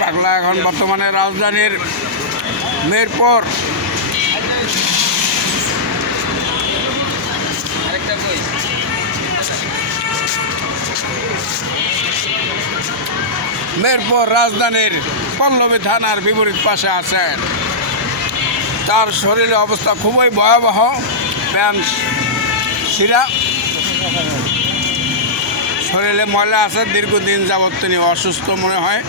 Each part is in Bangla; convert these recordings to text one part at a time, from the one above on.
পাগলা এখন বর্তমানে রাজধানীর মিরপুর রাজধানীর পল্লবী থানার বিপরীত পাশে আছেন। তার শরীরে অবস্থা খুবই ভয়াবহ, প্যান্ট ছিঁড়া, শরীরে ময়লা আছে, দীর্ঘদিন যাবৎ তিনি অসুস্থ মনে হয়।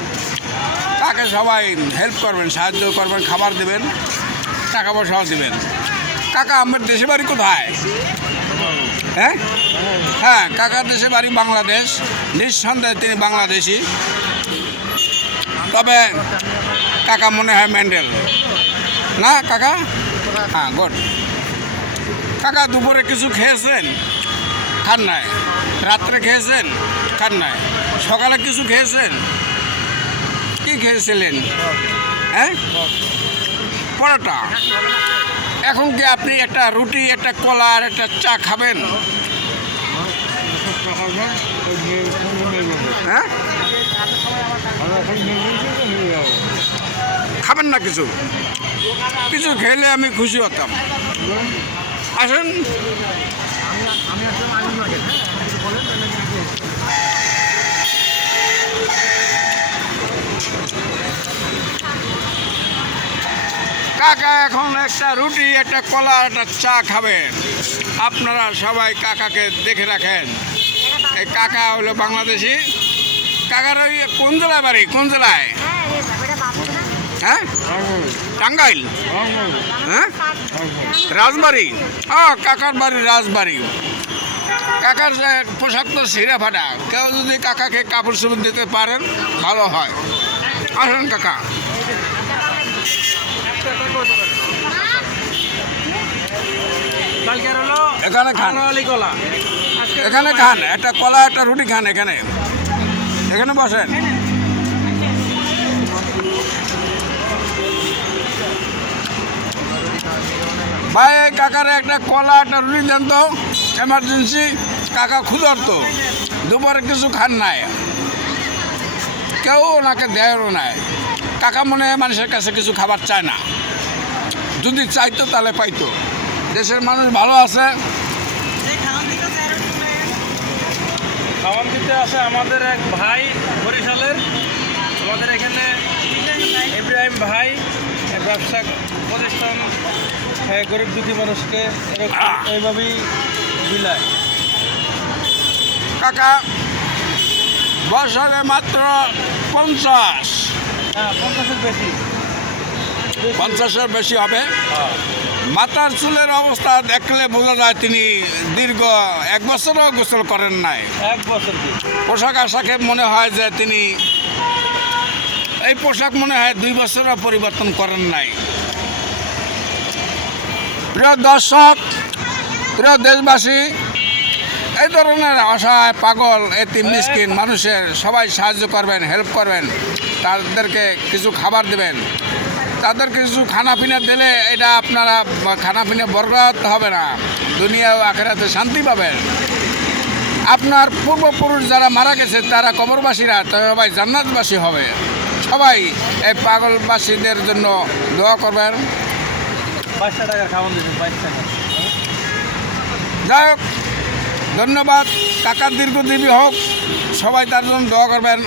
তাকে সবাই হেল্প করবেন, সাহায্য করবেন, খাবার দেবেন, টাকা পয়সাও দেবেন। কাকা আমার দেশে বাড়ি কোথায়? হ্যাঁ হ্যাঁ, কাকার দেশে বাড়ি বাংলাদেশ। নিঃসন্দেহে তিনি বাংলাদেশি, তবে কাকা মনে হয় মেন্ডেল না কাকা? হ্যাঁ, গুড। কাকা দুপুরে কিছু খেয়েছেন? খান নাই। রাত্রে খেয়েছেন? খান নাই। সকালে কিছু খেয়েছেন? কি খেয়েছিলেন? হ্যাঁ, পরোটা। এখন কি আপনি একটা রুটি, একটা কলা আর একটা চা খাবেন? হ্যাঁ, খাবেন না? কিছু কিছু খেলে আমি খুশি হতাম। আসেন। কাকা এখন একটা রুটি, একটা কলা, একটা চা খাবেন। আপনারা সবাই কাকাকে দেখে রাখেন। এই কাকা হলো বাংলাদেশি। কাকার ওই কোন জেলায় বাড়ি? কোন জেলায়? হ্যাঁ, টাঙ্গাইল। হ্যাঁ, রাজবাড়ি। হ্যাঁ, কাকার বাড়ি রাজবাড়ি। কাকার পোশাক তো ছিঁড়া ফাটা। কেউ যদি কাকাকে কাপড় চোপড় দিতে পারেন ভালো হয়। আসুন কাকা। এখানে খান, এখানে খান, একটা কলা একটা রুটি খান। এখানে এখানে বসেন। ভাই, কাকারে একটা কলা একটা রুটি দেন তো, এমার্জেন্সি। কাকা ক্ষুধার্ত, দুপুরে কিছু খান নাই, কেউ ওনাকে দেয়ও নাই। কাকা মনে হয় মানুষের কাছে কিছু খাবার চায় না। যদি চাইতো তাহলে পাইতো। দেশের মানুষ ভালো আছে। খাওয়ান দিতে আছে আমাদের এক ভাই বরিশালের, আমাদের এখানে ইব্রাহিম ভাই ব্যবসা প্রতিষ্ঠান, গরিব দুঃখী মানুষকে এইভাবেই বিলায়। কাকা বয়স হবে মাত্র 50। হ্যাঁ, 50-এর বেশি, 50-এর বেশি হবে। মাথার চুলের অবস্থা দেখলে বোঝা যায় তিনি দীর্ঘ 1 বছরও গোসল করেন নাই। 1 বছর। পোশাক আশাকে মনে হয় যে তিনি এই পোশাক মনে হয় 2 বছরও পরিবর্তন করেন নাই। প্রিয় দর্শক, প্রিয় দেশবাসী, এই ধরনের অসহায় পাগল এতিম মিসকিন মানুষের সবাই সাহায্য করবেন, হেল্প করবেন, তাদেরকে কিছু খাবার দেবেন, তাদের কিছু খানাপিনা দিলে এটা আপনারা খানাপিনা বরবাদ হবে না, দুনিয়া ও আখিরাতে শান্তি পাবেন। আপনার পূর্বপুরুষ যারা মারা গেছে তারা কবরবাসীরা সবাই জান্নাতবাসী হবে। সবাই এই পাগলবাসীদের জন্য দোয়া করবেন। 22 টাকা খাওয়ান দিচ্ছেন, 22 টাকা। যাই হোক, ধন্যবাদ। কাকার দীর্ঘজীবী হোক, সবাই তার জন্য দোয়া করবেন।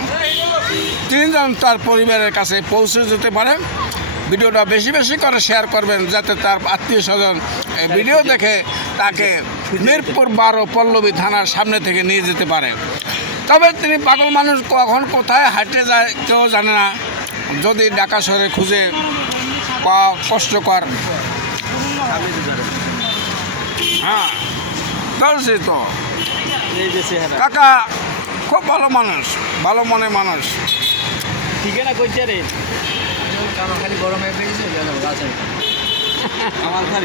তিনি যেন তার পরিবারের কাছে পৌঁছে যেতে পারেন। ভিডিওটা বেশি বেশি করে শেয়ার করবেন, যাতে তার আত্মীয় স্বজন এই ভিডিও দেখে তাকে মিরপুর 12 পল্লবী থানার সামনে থেকে নিয়ে যেতে পারে। তবে তিনি পাগল মানুষ, কখন কোথায় হাঁটে যায় কেউ জানে না। যদি ঢাকা শহরে খুঁজে পাওয়া কষ্টকর। হ্যাঁ, বলছি তো কাকা খুব ভালো মানুষ, ভালো মনে মানুষ। ঠিকানা কইছে রে, খালি গরমে আমার খালি